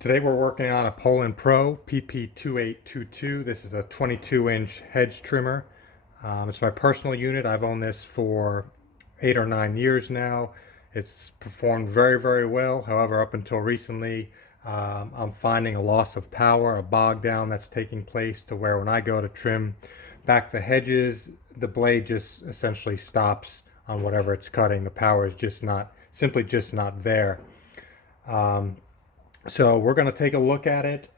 Today we're working on a Poulan Pro PP2822. This is a 22-inch hedge trimmer. It's my personal unit. I've owned this for 8 or 9 years now. It's performed very, very well. However, up until recently, I'm finding a loss of power, a bog down that's taking place to where when I go to trim back the hedges, the blade just essentially stops on whatever it's cutting. The power is just not, simply just not there. So we're going to take a look at it.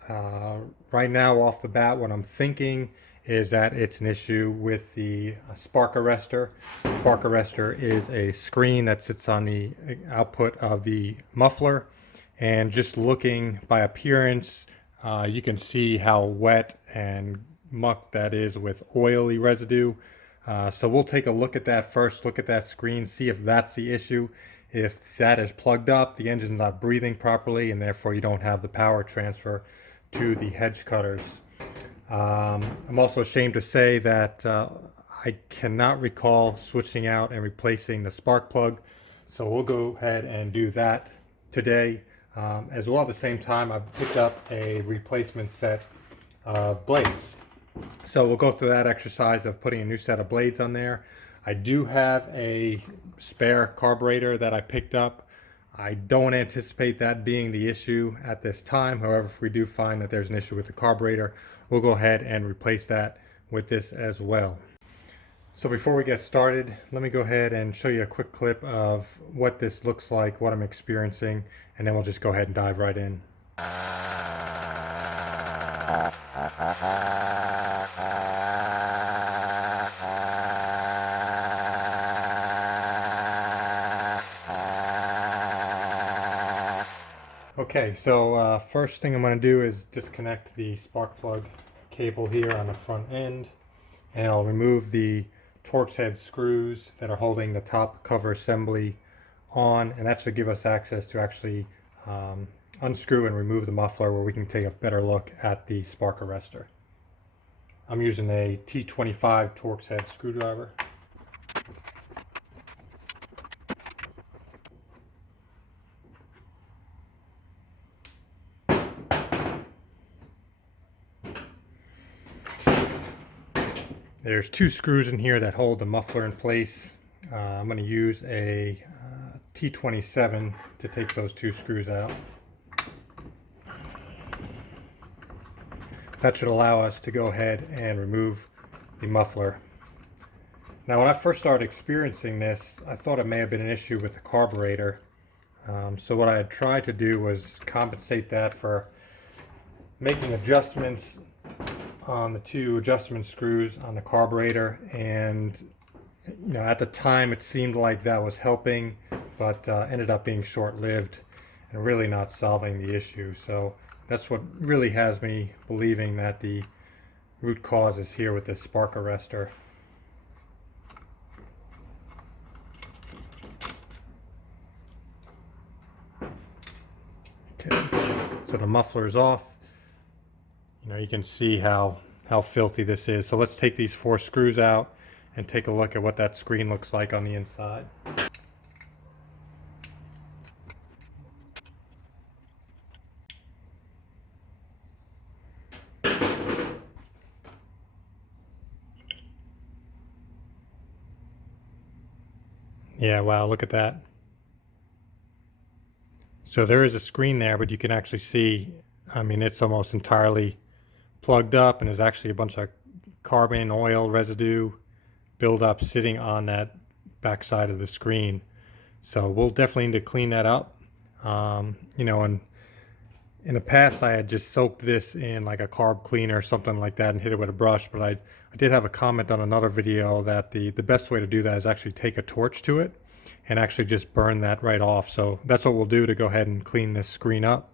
Right now, off the bat, what I'm thinking is that it's an issue with the spark arrestor. Spark arrestor is a screen that sits on the output of the muffler. And just looking by appearance, you can see how wet and muck that is with oily residue. So we'll take a look at that first, look at that screen, see if that's the issue. If that is plugged up, the engine's not breathing properly, and therefore you don't have the power transfer to the hedge cutters. I'm also ashamed to say that I cannot recall switching out and replacing the spark plug, so we'll go ahead and do that today. As well, at the same time, I picked up a replacement set of blades. So we'll go through that exercise of putting a new set of blades on there. I do have a spare carburetor that I picked up. I don't anticipate that being the issue at this time. However, if we do find that there's an issue with the carburetor, we'll go ahead and replace that with this as well. So before we get started, let me go ahead and show you a quick clip of what this looks like, what I'm experiencing, and then we'll just go ahead and dive right in. Okay, so first thing I'm going to do is disconnect the spark plug cable here on the front end, and I'll remove the Torx head screws that are holding the top cover assembly on, and that should give us access to actually unscrew and remove the muffler where we can take a better look at the spark arrestor. I'm using a T25 Torx head screwdriver. There's 2 screws in here that hold the muffler in place. I'm going to use a T27 to take those 2 screws out. That should allow us to go ahead and remove the muffler. Now, when I first started experiencing this, I thought it may have been an issue with the carburetor. So what I had tried to do was compensate that for making adjustments on the 2 adjustment screws on the carburetor, and at the time it seemed like that was helping, but ended up being short-lived and really not solving the issue. So that's what really has me believing that the root cause is here with this spark arrestor. Okay, so the muffler is off. You can see how filthy this is. So let's take these 4 screws out and take a look at what that screen looks like on the inside. Yeah, wow, look at that. So there is a screen there, but you can actually see, it's almost entirely plugged up, and there's actually a bunch of carbon oil residue buildup sitting on that back side of the screen. So we'll definitely need to clean that up. And in the past I had just soaked this in like a carb cleaner or something like that and hit it with a brush, but I did have a comment on another video that the best way to do that is actually take a torch to it and actually just burn that right off. So that's what we'll do to go ahead and clean this screen up.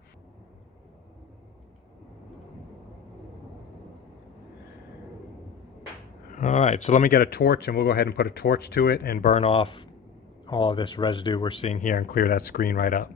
Alright, so let me get a torch and we'll go ahead and put a torch to it and burn off all of this residue we're seeing here and clear that screen right up.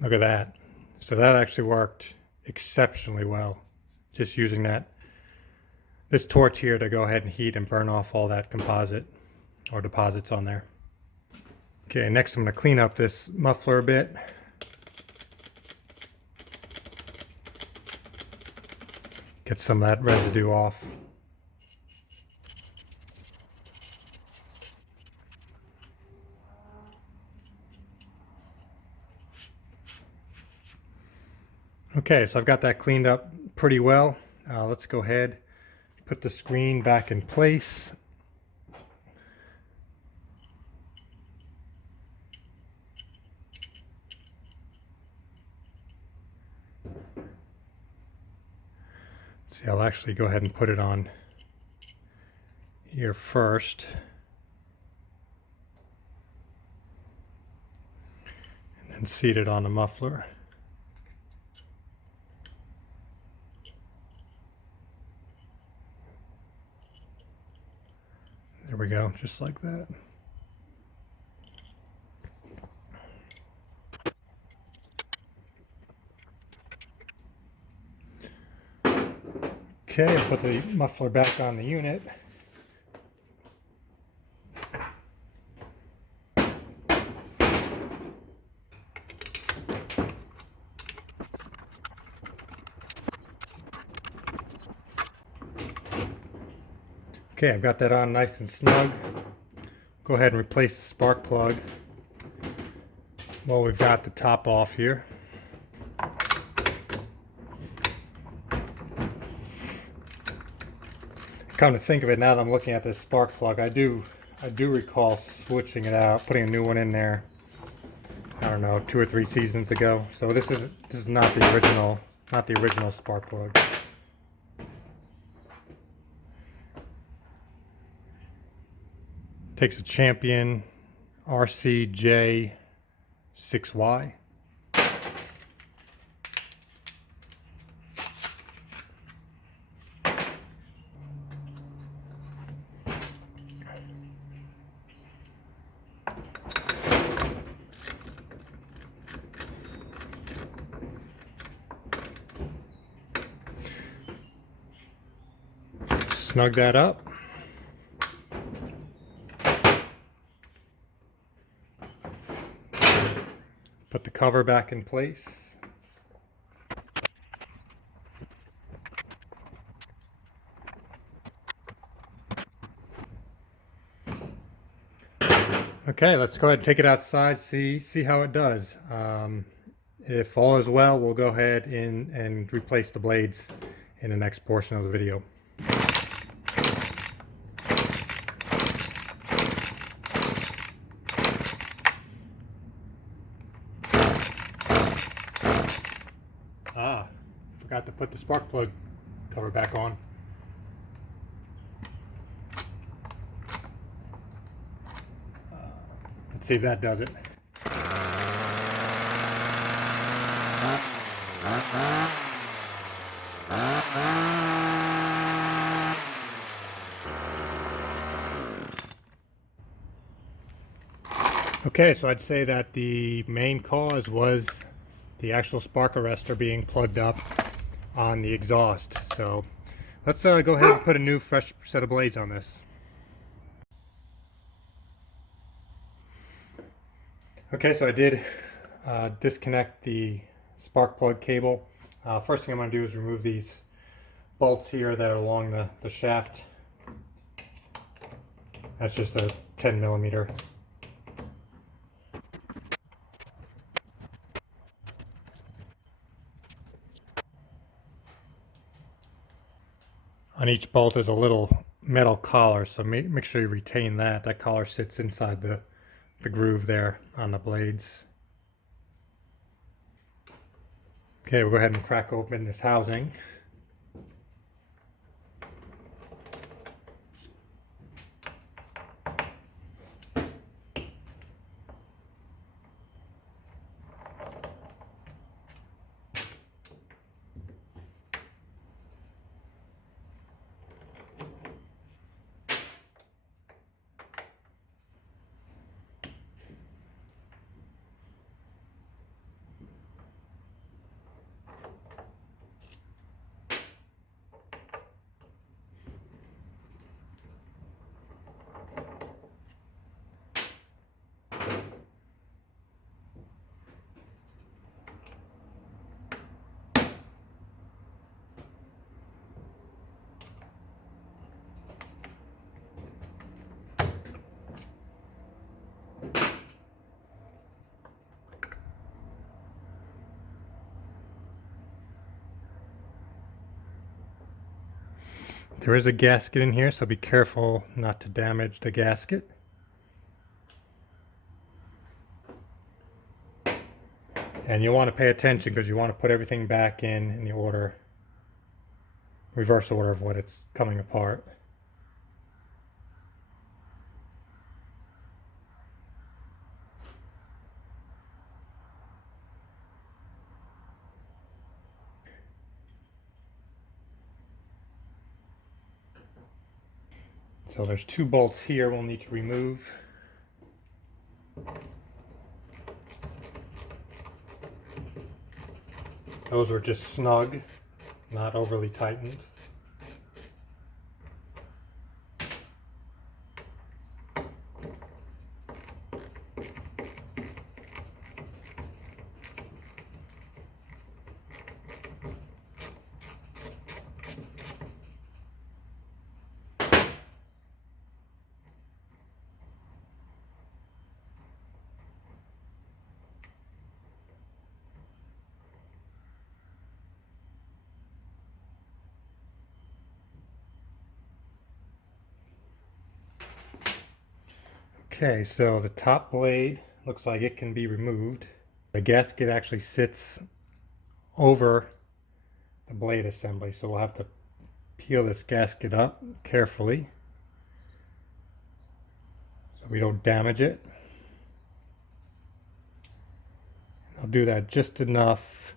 Look at that. So that actually worked exceptionally well. Just using this torch here to go ahead and heat and burn off all that composite or deposits on there. Okay, next I'm going to clean up this muffler a bit. Get some of that residue off. Okay, so I've got that cleaned up pretty well. Let's go ahead, put the screen back in place. See, I'll actually go ahead and put it on here first. And then seat it on the muffler. There we go, just like that. Okay, put the muffler back on the unit. Okay, I've got that on nice and snug. Go ahead and replace the spark plug while we've got the top off here. Come to think of it, now that I'm looking at this spark plug, I do recall switching it out, putting a new one in there. I don't know, 2 or 3 seasons ago. So this is not the original spark plug. Takes a Champion RCJ 6Y. Snug that up. Put the cover back in place. Okay, let's go ahead and take it outside, see how it does. If all is well, we'll go ahead and replace the blades in the next portion of the video. Forgot to put the spark plug cover back on. Let's see if that does it. Okay, so I'd say that the main cause was the actual spark arrestor being plugged up on the exhaust. So let's go ahead and put a new fresh set of blades on this. Okay, so I did disconnect the spark plug cable. First thing I'm going to do is remove these bolts here that are along the shaft. That's just a 10 millimeter. On each bolt is a little metal collar, so make sure you retain that. That collar sits inside the groove there on the blades. Okay, we'll go ahead and crack open this housing. There is a gasket in here, so be careful not to damage the gasket. And you want to pay attention because you want to put everything back in the order, reverse order of what it's coming apart. So there's 2 bolts here we'll need to remove. Those were just snug, not overly tightened. Okay, so the top blade looks like it can be removed. The gasket actually sits over the blade assembly, so we'll have to peel this gasket up carefully so we don't damage it. I'll do that just enough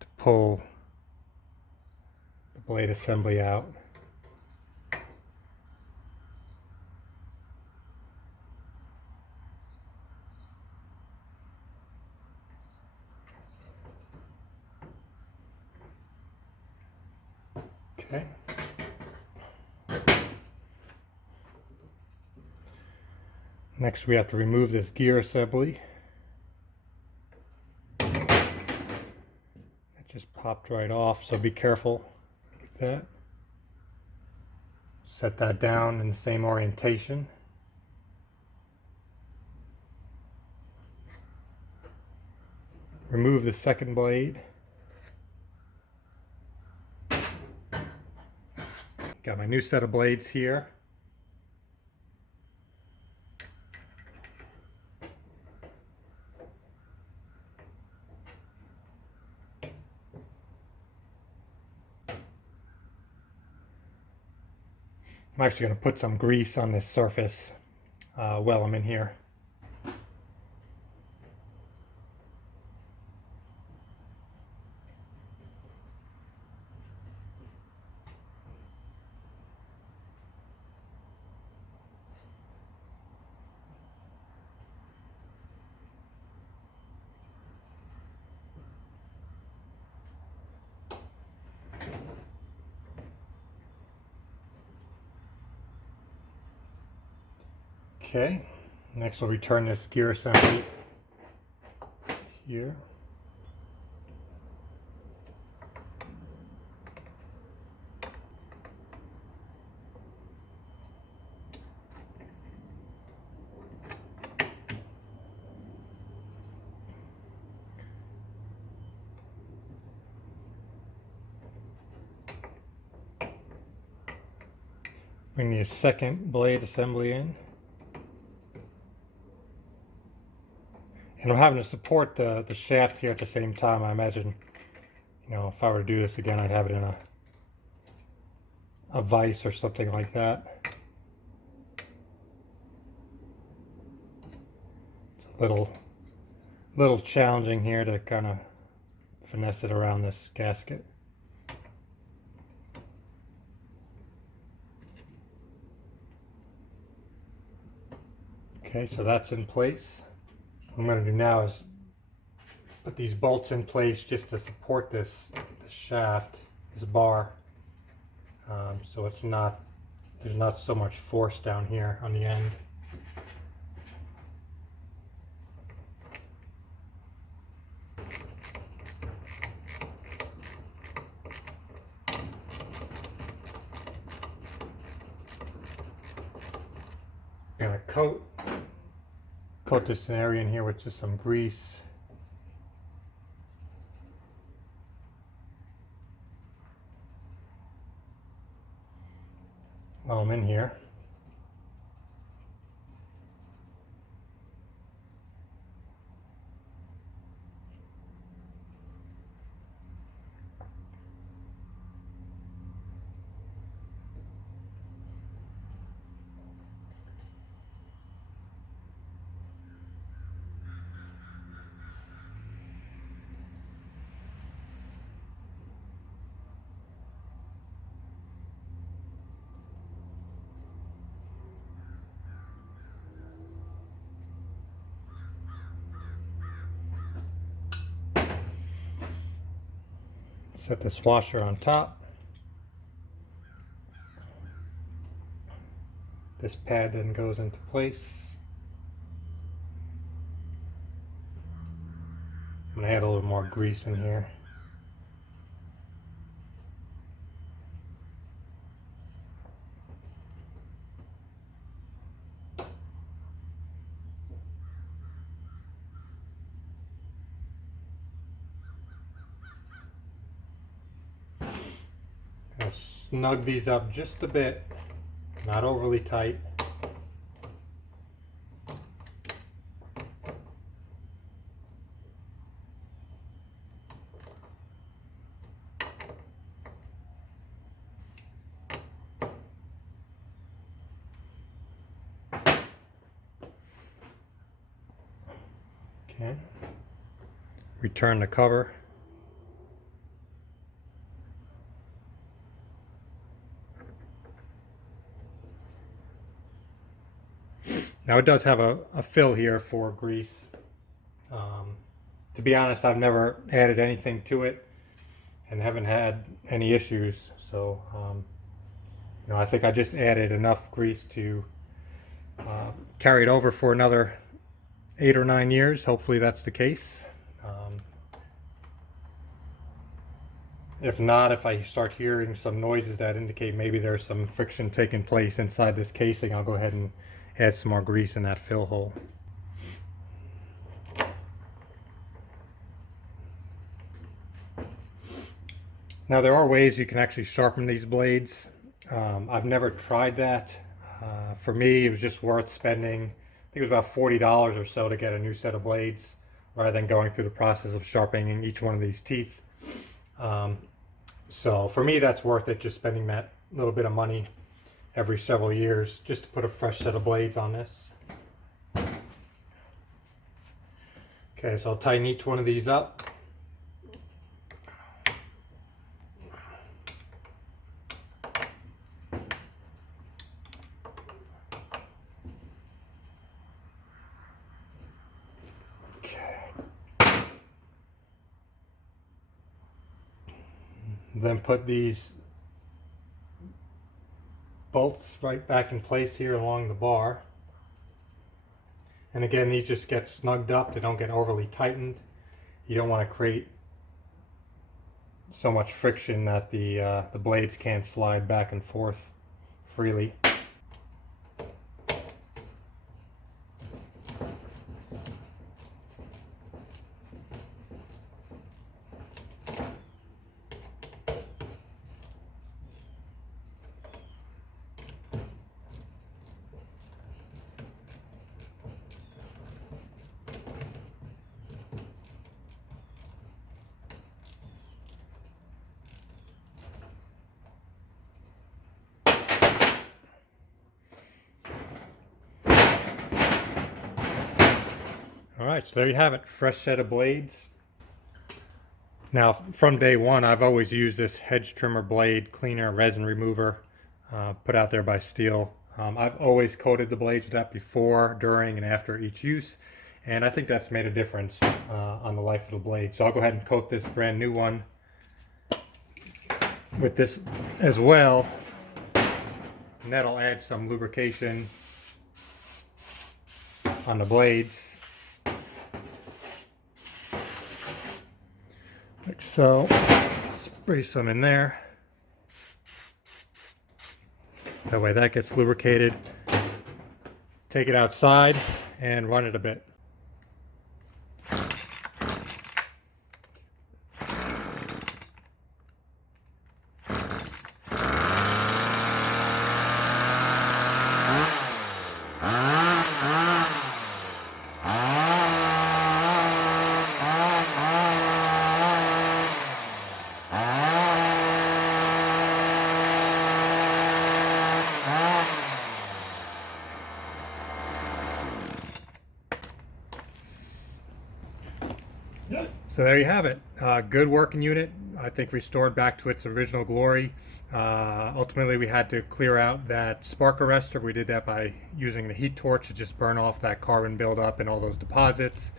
to pull the blade assembly out. Okay. Next we have to remove this gear assembly. It just popped right off, so be careful with that. Set that down in the same orientation. Remove the second blade. Got my new set of blades here. I'm actually going to put some grease on this surface while I'm in here. Okay, next we'll return this gear assembly here. Bring the second blade assembly in. And I'm having to support the shaft here at the same time. I imagine, you know, if I were to do this again, I'd have it in a vise or something like that. It's a little challenging here to kind of finesse it around this gasket. Okay, so that's in place. What I'm going to do now is put these bolts in place just to support this shaft, this bar, so there's not so much force down here on the end. I'm going to coat this area in here with just some grease. throw them in here. Set this washer on top. This pad then goes into place. I'm going to add a little more grease in here. I'll snug these up just a bit, not overly tight. Okay. Return the cover. Now it does have a fill here for grease. To be honest, I've never added anything to it and haven't had any issues. So, I think I just added enough grease to carry it over for another 8 or 9 years. Hopefully that's the case. If not, if I start hearing some noises that indicate maybe there's some friction taking place inside this casing, I'll go ahead and add some more grease in that fill hole. Now there are ways you can actually sharpen these blades. I've never tried that. For me, it was just worth spending, I think it was about $40 or so to get a new set of blades, rather than going through the process of sharpening each one of these teeth. So for me, that's worth it, just spending that little bit of money every several years just to put a fresh set of blades on this. Okay, so I'll tighten each one of these up. Then put these bolts right back in place here along the bar. And again, these just get snugged up. They don't get overly tightened. You don't want to create so much friction that the blades can't slide back and forth freely. Alright, so there you have it, fresh set of blades. Now from day one I've always used this Hedge trimmer blade cleaner resin remover put out there by Steel. I've always coated the blades with that before, during, and after each use, and I think that's made a difference on the life of the blade. So I'll go ahead and coat this brand new one with this as well, and that'll add some lubrication on the blades. Like so. Spray some in there. That way that gets lubricated. Take it outside and run it a bit. So there you have it. Good working unit. I think restored back to its original glory. Ultimately, we had to clear out that spark arrestor. We did that by using the heat torch to just burn off that carbon buildup and all those deposits.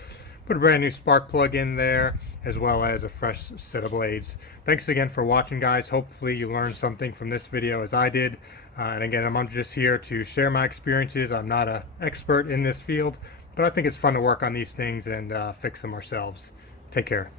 Put a brand new spark plug in there, as well as a fresh set of blades. Thanks again for watching, guys. Hopefully you learned something from this video as I did. And again, I'm just here to share my experiences. I'm not an expert in this field, but I think it's fun to work on these things and fix them ourselves. Take care.